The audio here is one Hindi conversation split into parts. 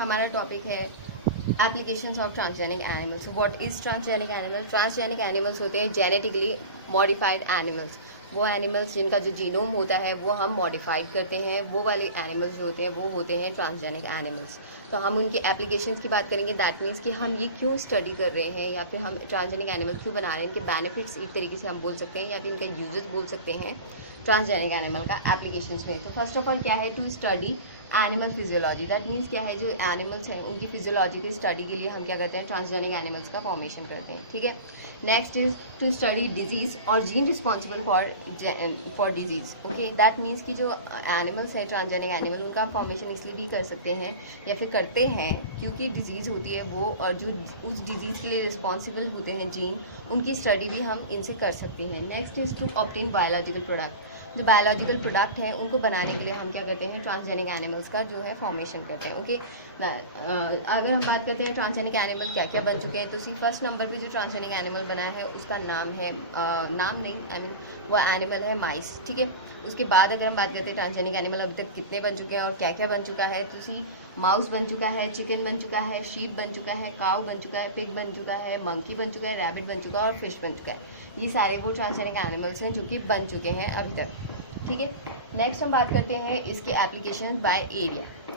हमारा टॉपिक है applications of transgenic animals. What is transgenic animal? Transgenic animals होते हैं जेनेटिकली मॉडिफाइड एनिमल्स। वो एनिमल्स जिनका जो जीनोम होता है वो हम मॉडिफाइड करते हैं, वो वाले एनिमल्स जो होते हैं वो होते हैं ट्रांसजेनिक एनिमल्स। तो हम उनके एप्लीकेशंस की बात करेंगे। दैट मीन्स कि हम ये क्यों स्टडी कर रहे हैं या फिर हम ट्रांसजेनिक एनिमल क्यों बना रहे हैं, इनके बेनिफिट्स एक तरीके से हम बोल सकते हैं या फिर इनका यूजेस बोल सकते हैं ट्रांसजेनिक एनिमल का एप्लीकेशंस में। तो फर्स्ट ऑफ ऑल क्या है, to study animal physiology. That means क्या है, जो एनिमल्स हैं उनकी फिजियोलॉजी की स्टडी के लिए हम क्या करते हैं, ट्रांसजेनिक एनिमल्स का फॉर्मेशन करते हैं। ठीक है। Next is to study disease और gene responsible for disease. Okay, that means कि जो एनिमल्स है ट्रांसजेनिक एनिमल, उनका फॉर्मेशन इसलिए भी कर सकते हैं या फिर करते हैं क्योंकि डिजीज होती है वो, और जो उस डिजीज के लिए रिस्पॉन्सिबल होते हैं जीन, उनकी स्टडी भी हम इनसे कर सकते हैं। Next is to obtain biological product. जो बायोलॉजिकल प्रोडक्ट हैं उनको बनाने के लिए हम क्या करते हैं, ट्रांसजेनिक एनिमल्स का जो है फॉर्मेशन करते हैं। ओके, अगर हम बात करते हैं ट्रांसजेनिक एनिमल क्या क्या बन चुके हैं, तो सी फर्स्ट नंबर पे जो ट्रांसजेनिक एनिमल बना है उसका नाम है नाम नहीं, आई मीन वो एनिमल है माइस। ठीक है। उसके बाद अगर हम बात करते हैं ट्रांसजेनिक एनिमल अभी तक कितने बन चुके हैं और क्या क्या बन चुका है, तो सी माउस बन चुका है, चिकन बन चुका है, शीप बन चुका है, काऊ बन चुका है, पिग बन चुका है, मंकी बन चुका है, रैबिट बन चुका है और फिश बन चुका है। ये सारे वो ट्रांसजेनिक एनिमल्स हैं जो कि बन चुके हैं अभी तक। ठीक है। नेक्स्ट हम बात करते हैं इसके एप्लीकेशन बाय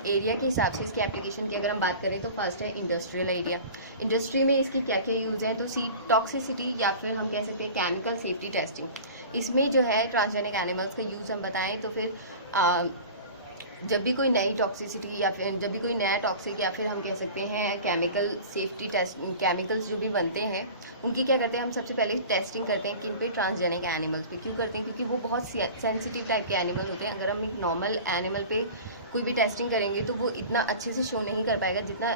एरिया के हिसाब से इसके एप्लीकेशन की अगर हम बात करें तो फर्स्ट है इंडस्ट्रियल एरिया। इंडस्ट्री में इसकी क्या क्या यूज़ है, तो सी टॉक्सिसिटी या फिर हम कह सकते हैं केमिकल सेफ्टी टेस्टिंग। इसमें जो है ट्रांसजेनिक एनिमल्स का यूज़ हम बताएं तो फिर जब भी कोई नई टॉक्सिसिटी या फिर जब भी कोई नया टॉक्सिक या फिर हम कह सकते हैं केमिकल सेफ्टी टेस्ट, केमिकल्स जो भी बनते हैं उनकी क्या करते हैं, हम सबसे पहले टेस्टिंग करते हैं किन पे, ट्रांसजेनिक एनिमल्स पे। क्यों करते हैं, क्योंकि वो बहुत सेंसिटिव टाइप के एनिमल होते हैं। अगर हम एक नॉर्मल एनिमल पे कोई भी टेस्टिंग करेंगे तो वो इतना अच्छे से शो नहीं कर पाएगा जितना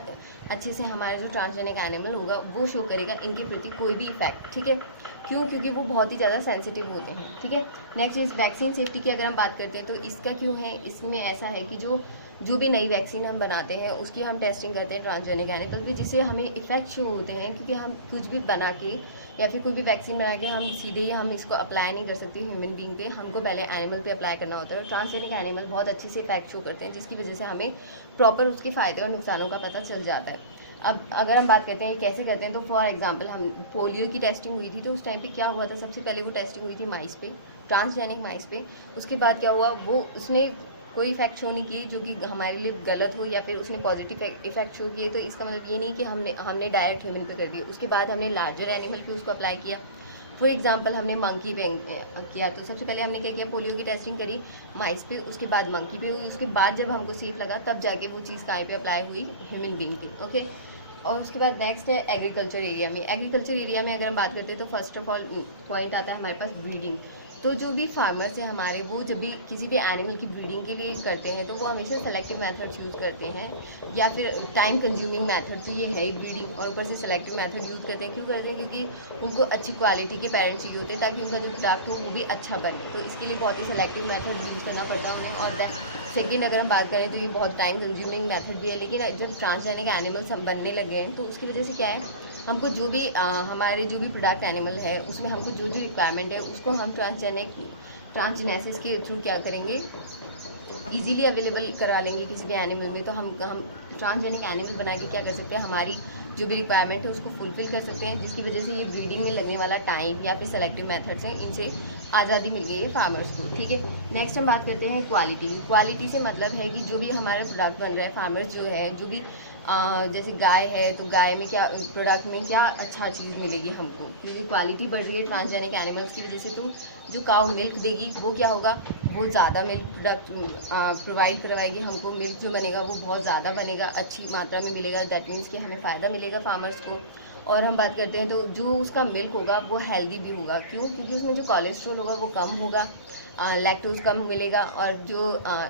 अच्छे से हमारा जो ट्रांसजेनिक एनिमल होगा वो शो करेगा इनके प्रति कोई भी इफेक्ट। ठीक है। क्यों, क्योंकि वो बहुत ही ज़्यादा सेंसिटिव होते हैं। ठीक है। नेक्स्ट इस वैक्सीन सेफ्टी की अगर हम बात करते हैं तो इसका क्यों है, इसमें ऐसा है कि जो भी नई वैक्सीन हम बनाते हैं उसकी हम टेस्टिंग करते हैं ट्रांसजेनिक एनिमल पे, जिससे हमें इफेक्ट शो होते हैं। क्योंकि हम कुछ भी बना के या फिर कोई भी वैक्सीन बना के हम सीधे ही हम इसको अप्लाई नहीं कर सकते ह्यूमन बीइंग पे, हमको पहले एनिमल पे अप्लाई करना होता है। और ट्रांसजेनिक एनिमल बहुत अच्छे से इफेक्ट शो करते हैं जिसकी वजह से हमें प्रॉपर उसके फ़ायदे और नुकसानों का पता चल जाता है। अब अगर हम बात करते हैं कैसे करते हैं, तो फॉर एग्जांपल हम पोलियो की टेस्टिंग हुई थी तो उस टाइम पे क्या हुआ था, सबसे पहले वो टेस्टिंग हुई थी माइस पे, ट्रांसजेनिक माइस पे। उसके बाद क्या हुआ, वो उसने कोई इफेक्ट शो नहीं किए जो कि हमारे लिए गलत हो या फिर उसने पॉजिटिव इफेक्ट शो किए। तो इसका मतलब ये नहीं कि हमने डायरेक्ट ह्यूमन पे कर दिया। उसके बाद हमने लार्जर एनिमल पे उसको अप्लाई किया। फॉर एग्जांपल हमने मंकी पे किया, तो सबसे पहले हमने क्या किया, पोलियो की टेस्टिंग करी माइस पे, उसके बाद मंकी पे हुई, उसके बाद जब हमको सेफ लगा तब जाके वो चीज़ कहाँ पे अप्लाई हुई, ह्यूमन बीइंग पे। ओके। और उसके बाद नेक्स्ट है एग्रीकल्चर एरिया में। एग्रीकल्चर एरिया में अगर हम बात करते हैं तो फर्स्ट ऑफ ऑल पॉइंट आता है हमारे पास ब्रीडिंग। तो जो भी फार्मर्स हैं हमारे, वो जब भी किसी भी एनिमल की ब्रीडिंग के लिए करते हैं तो वो हमेशा सेलेक्टिव मेथड्स यूज़ करते हैं या फिर टाइम कंज्यूमिंग मेथड, तो ये है ही ब्रीडिंग, और ऊपर से सेलेक्टिव मेथड यूज़ करते हैं। क्यों करते हैं, क्योंकि उनको अच्छी क्वालिटी के पेरेंट्स चाहिए होते हैं ताकि उनका जो प्रोडक्ट हो वो भी अच्छा बने। तो इसके लिए बहुत ही सेलेक्टिव मेथड यूज़ करना पड़ता है उन्हें। और सेकेंड अगर हम बात करें तो ये बहुत टाइम कंज्यूमिंग मेथड भी है। लेकिन जब ट्रांसजेनिक एनिमल्स हम बनने लगे हैं तो उसकी वजह से क्या है, हमको जो भी हमारे जो भी प्रोडक्ट एनिमल है उसमें हमको जो जो रिक्वायरमेंट है उसको हम ट्रांसजेनेसिस के थ्रू क्या करेंगे, इजीली अवेलेबल करा लेंगे किसी भी एनिमल में। तो हम ट्रांसजेनिक एनिमल बना के क्या कर सकते हैं, हमारी जो भी रिक्वायरमेंट है उसको फुलफिल कर सकते हैं, जिसकी वजह से ये ब्रीडिंग में लगने वाला टाइम या फिर सेलेक्टिव मेथड्स हैं इनसे आज़ादी मिल गई है फार्मर्स को। ठीक है। नेक्स्ट हम बात करते हैं क्वालिटी। क्वालिटी से मतलब है कि जो भी हमारा प्रोडक्ट बन रहा है, फार्मर्स जो है जो भी जैसे गाय है तो गाय में क्या प्रोडक्ट में क्या अच्छा चीज़ मिलेगी हमको, क्योंकि क्वालिटी बढ़ रही है ट्रांसजेनिक एनिमल्स की वजह से। तो जो काउ मिल्क देगी वो क्या होगा, वो ज़्यादा मिल्क प्रोडक्ट प्रोवाइड करवाएगी हमको। मिल्क जो बनेगा वो बहुत ज़्यादा बनेगा, अच्छी मात्रा में मिलेगा। दैट मीन्स कि हमें फ़ायदा मिलेगा फार्मर्स को। और हम बात करते हैं तो जो उसका मिल्क होगा वो हेल्दी भी होगा। क्यों, क्योंकि उसमें जो कोलेस्ट्रॉल होगा वो कम होगा, लैक्टोज कम मिलेगा, और जो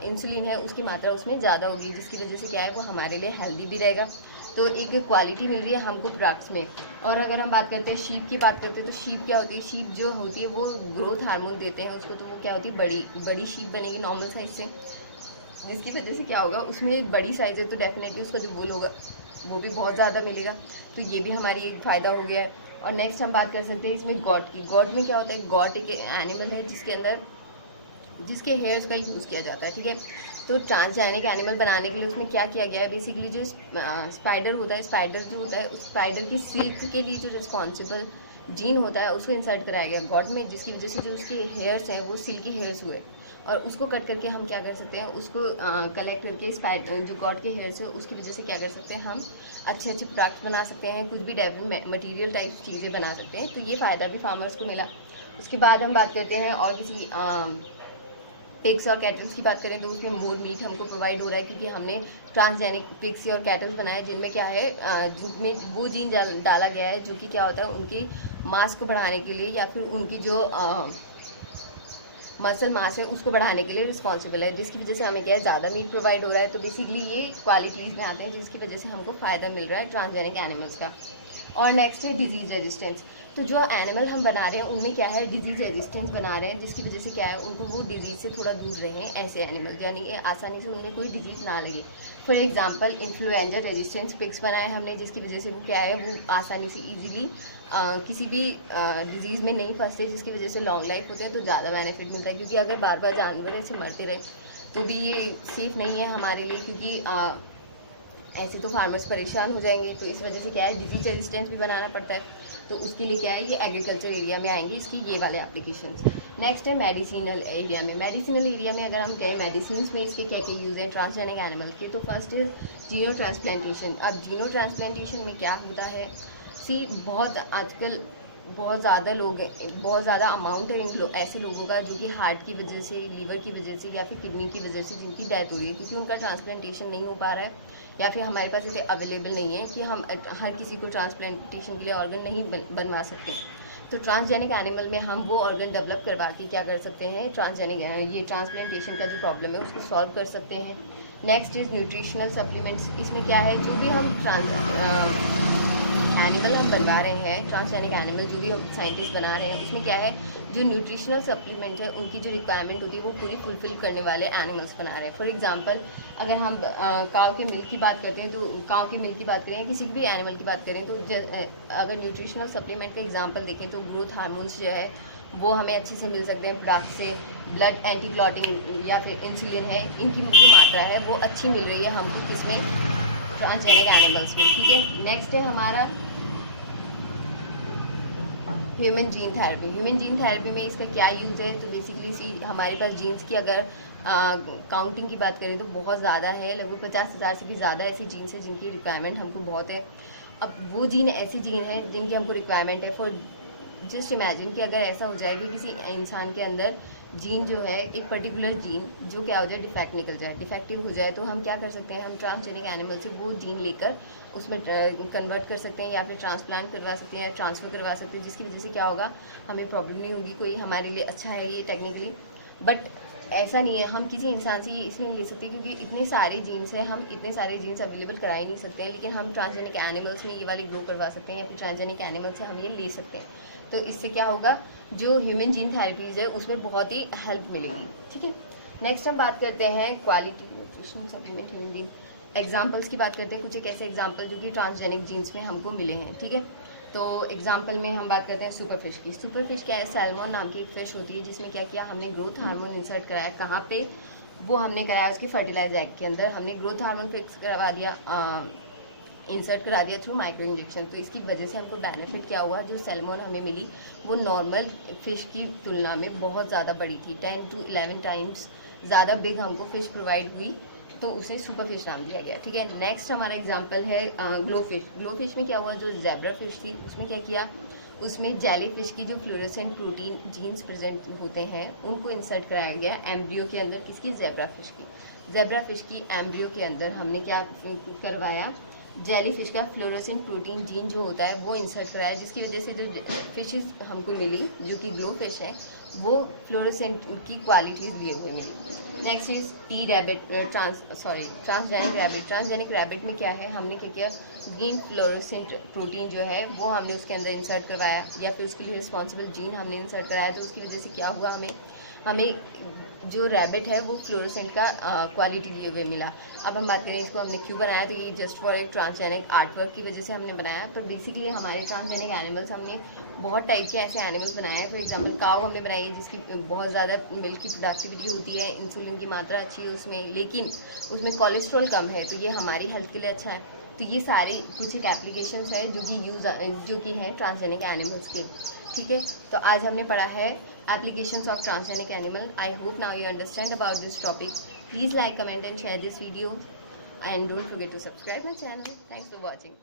इंसुलिन है उसकी मात्रा उसमें ज़्यादा होगी, जिसकी वजह से क्या है वो हमारे लिए हेल्दी भी रहेगा। तो एक क्वालिटी मिल रही है हमको प्रोडक्ट्स में। और अगर हम बात करते हैं शीप की बात करते हैं तो शीप क्या होती है, शीप जो होती है वो ग्रोथ हार्मोन देते हैं उसको, तो वो क्या होती है, बड़ी शीप बनेगी नॉर्मल साइज से, जिसकी वजह से क्या होगा, उसमें बड़ी साइज है तो डेफिनेटली उसका जो वूल होगा वो भी बहुत ज़्यादा मिलेगा। तो ये भी हमारी एक फ़ायदा हो गया है। और नेक्स्ट हम बात कर सकते हैं इसमें गॉट की। गॉट में क्या होता है, गॉट एक एनिमल है जिसके अंदर जिसके हेयर्स का यूज़ किया जाता है, ठीक है। तो ट्रांसजेनिक एनिमल बनाने के लिए उसमें क्या किया गया है, बेसिकली जो स्पाइडर होता है, स्पाइडर जो होता है उस स्पाइडर की सिल्क के लिए जो रिस्पॉन्सिबल जीन होता है उसको इंसर्ट कराया गया गॉड में, जिसकी वजह से जो उसके हेयर्स हैं वो सिल्की हेयर्स हुए। और उसको कट करके हम क्या कर सकते हैं, उसको कलेक्ट करके स्पाइडर जो गॉड के हेयर्स है उसकी वजह से क्या कर सकते हैं, हम अच्छे अच्छे प्रोडक्ट बना सकते हैं, कुछ भी डेवलप मटीरियल टाइप चीज़ें बना सकते हैं। तो ये फ़ायदा भी फार्मर्स को मिला। उसके बाद हम बात करते हैं और किसी पिग्स और कैटल्स की बात करें तो उसमें मोर मीट हमको प्रोवाइड हो रहा है, क्योंकि हमने ट्रांसजेनिक पिग्स और कैटल्स बनाए जिनमें क्या है, जिनमें वो जीन डाला गया है जो कि क्या होता है, उनकी मांस को बढ़ाने के लिए या फिर उनकी जो मसल मास है उसको बढ़ाने के लिए रिस्पॉन्सिबल है, जिसकी वजह से हमें क्या है, ज़्यादा मीट प्रोवाइड हो रहा है। तो बेसिकली ये क्वालिटीज़ में आते हैं जिसकी वजह से हमको फ़ायदा मिल रहा है ट्रांसजेनिक एनिमल्स का। और नेक्स्ट है डिजीज़ रेजिस्टेंस। तो जो एनिमल हम बना रहे हैं उनमें क्या है, डिजीज़ रेजिस्टेंस बना रहे हैं, जिसकी वजह से क्या है, उनको वो डिजीज़ से थोड़ा दूर रहें ऐसे एनिमल, यानी आसानी से उनमें कोई डिजीज़ ना लगे। For example influenza resistance pigs बनाए हमने, जिसकी वजह से वो क्या है, वो आसानी से ईजिली किसी भी डिजीज़ में नहीं फंसते, जिसकी वजह से लॉन्ग लाइफ होते हैं। तो ज़्यादा बेनिफिट मिलता है, क्योंकि अगर बार बार जानवर ऐसे मरते रहे तो भी ये सेफ़ नहीं है हमारे लिए, क्योंकि ऐसे तो फार्मर्स परेशान हो जाएंगे। तो इस वजह से क्या है, डिजीज रेजिस्टेंस भी बनाना पड़ता है। तो उसके लिए क्या है, ये एग्रीकल्चर एरिया में आएंगे इसकी ये वाले एप्लीकेशंस। नेक्स्ट है मेडिसिनल एरिया में। मेडिसिनल एरिया में अगर हम कहें मेडिसिन में इसके क्या क्या यूज़ है ट्रांसजेनिक एनिमल के, तो फर्स्ट इज जीनो ट्रांसप्लांटेशन। अब जीनो ट्रांसप्लांटेशन में क्या होता है, बहुत आजकल बहुत ज़्यादा लोग हैं, बहुत ज़्यादा अमाउंट है ऐसे लोगों का जो कि हार्ट की वजह से, लीवर की वजह से या फिर किडनी की वजह से जिनकी डेथ हो रही है, क्योंकि उनका ट्रांसप्लांटेशन नहीं हो पा रहा है या फिर हमारे पास इतने अवेलेबल नहीं है कि हम हर किसी को ट्रांसप्लांटेशन के लिए ऑर्गन नहीं बनवा सकते। तो ट्रांसजेनिक एनिमल में हम वो ऑर्गन डेवलप करवा के क्या कर सकते हैं, ट्रांसजेनिक ये ट्रांसप्लांटेशन का जो प्रॉब्लम है उसको सॉल्व कर सकते हैं। Next is nutritional supplements. इसमें क्या है, जो भी हम एनिमल हम बनवा रहे हैं, ट्रांसजेनिक एनिमल जो भी हम साइंटिस्ट बना रहे हैं, उसमें क्या है, जो न्यूट्रिशनल सप्लीमेंट है उनकी जो रिक्वायरमेंट होती है वो पूरी फुलफिल करने वाले एनिमल्स बना रहे हैं। फॉर एग्जांपल अगर हम काव के मिल्क की बात करते हैं, तो काव के मिल्क की बात करें, किसी भी एनिमल की बात करें, तो अगर न्यूट्रिशनल सप्लीमेंट का एग्जांपल देखें तो ग्रोथ हार्मोन्स जो है वो हमें अच्छे से मिल सकते हैं प्रोडक्ट से। ब्लड एंटी क्लॉटिंग या फिर इंसुलिन है, इनकी जो मात्रा है वो अच्छी मिल रही है हमको किसमें, ट्रांसजेनिक एनिमल्स में, ठीक है। नेक्स्ट है हमारा human gene therapy. Human gene therapy में इसका क्या यूज़ है, तो बेसिकली हमारे पास जीन्स की अगर काउंटिंग की बात करें तो बहुत ज़्यादा है, लगभग 50,000 से भी ज़्यादा ऐसी जीन्स है जिनकी रिक्वायरमेंट हमको बहुत है। अब वो जीन ऐसी जीन है जिनकी हमको रिक्वायरमेंट है, फॉर जस्ट इमेजिन कि अगर ऐसा हो जाए कि किसी इंसान के अंदर जीन जो है, एक पर्टिकुलर जीन जो क्या हो जाए, डिफेक्ट निकल जाए, डिफेक्टिव हो जाए, तो हम क्या कर सकते हैं, हम ट्रांसजेनिक एनिमल से वो जीन लेकर उसमें कन्वर्ट कर सकते हैं या फिर ट्रांसप्लांट करवा सकते हैं, ट्रांसफ़र करवा सकते हैं, जिसकी वजह से क्या होगा, हमें प्रॉब्लम नहीं होगी कोई, हमारे लिए अच्छा है ये टेक्निकली। बट ऐसा नहीं है, हम किसी इंसान से इसलिए नहीं ले सकते क्योंकि इतने सारे जीन्स हैं, हम इतने सारे जीन्स अवेलेबल करा ही नहीं सकते हैं, लेकिन हम ट्रांसजेनिक एनिमल्स में ये वाले ग्रो करवा सकते हैं या फिर ट्रांसजेनिक एनिमल से हम ये ले सकते हैं। तो इससे क्या होगा, जो ह्यूमन जीन थेरेपीज़ है उसमें बहुत ही हेल्प मिलेगी, ठीक है। नेक्स्ट हम बात करते हैं quality nutrition supplement human gene. Examples की बात करते हैं, कुछ एक ऐसे एग्जाम्पल जो कि ट्रांसजेनिक जीन्स में हमको मिले हैं, ठीक है। तो एग्जाम्पल में हम बात करते हैं सुपर फिश की। सुपर फिश क्या है, सैल्मन नाम की एक फ़िश होती है जिसमें क्या किया हमने, ग्रोथ हार्मोन इंसर्ट कराया। कहाँ पे, वो हमने कराया उसके फर्टिलाइज एग के अंदर, हमने ग्रोथ हार्मोन फिक्स करवा दिया, इंसर्ट करा दिया थ्रू माइक्रो इंजेक्शन। तो इसकी वजह से हमको बेनिफिट क्या हुआ, जो सैल्मन हमें मिली वो नॉर्मल फ़िश की तुलना में बहुत ज़्यादा बड़ी थी, 10 to 11 टाइम्स ज़्यादा बिग हमको फ़िश प्रोवाइड हुई, तो उसे सुपर फिश नाम दिया गया, ठीक है। नेक्स्ट हमारा एग्जांपल है ग्लो फिश। ग्लो फिश में क्या हुआ, जो ज़ेब्रा फिश थी उसमें क्या किया, उसमें जेली फिश की जो फ्लोरोसेंट प्रोटीन जीन्स प्रेजेंट होते हैं उनको इंसर्ट कराया गया एम्ब्रियो के अंदर, किसकी, ज़ेब्रा फिश की। ज़ेब्रा फिश की एम्ब्रियो के अंदर हमने क्या करवाया, जेली फिश का फ्लोरोसेंट प्रोटीन जीन जो होता है वो इंसर्ट कराया, जिसकी वजह से जो फिशेस हमको मिली जो कि ग्लो फिश है वो फ्लोरोसेंट की क्वालिटीज़ लिए हुए मिली। Next is the rabbit, transgenic rabbit. Transgenic rabbit में क्या है, हमने क्या किया, ग्रीन फ्लोरोसेंट प्रोटीन जो है वो हमने उसके अंदर इंसर्ट करवाया या फिर उसके लिए रिस्पॉन्सिबल जीन हमने इंसर्ट कराया। तो उसकी वजह से क्या हुआ, हमें जो रैबिट है वो फ्लोरोसेंट का क्वालिटी लिए हुए मिला। अब हम बात करें इसको हमने क्यों बनाया, तो ये जस्ट फॉर एक ट्रांसजेनिक आर्ट वर्क की वजह से हमने बनाया, पर बेसिकली हमारे ट्रांसजेनिक एनिमल्स हमने बहुत टाइप के ऐसे एनिमल्स बनाए हैं। फॉर एग्जांपल काऊ हमने बनाई है जिसकी बहुत ज़्यादा मिल्क की प्रोडक्टिविटी होती है, इंसुलिन की मात्रा अच्छी है उसमें, लेकिन उसमें कोलेस्ट्रॉल कम है, तो ये हमारी हेल्थ के लिए अच्छा है। तो ये सारे कुछ एक एप्लीकेशंस है जो कि हैं ट्रांसजेनिक एनिमल्स के। ठीक है, तो आज हमने पढ़ा है applications of transgenic animal. I hope now you understand about this topic. Please like, comment and share this video and don't forget to subscribe my channel. Thanks for watching.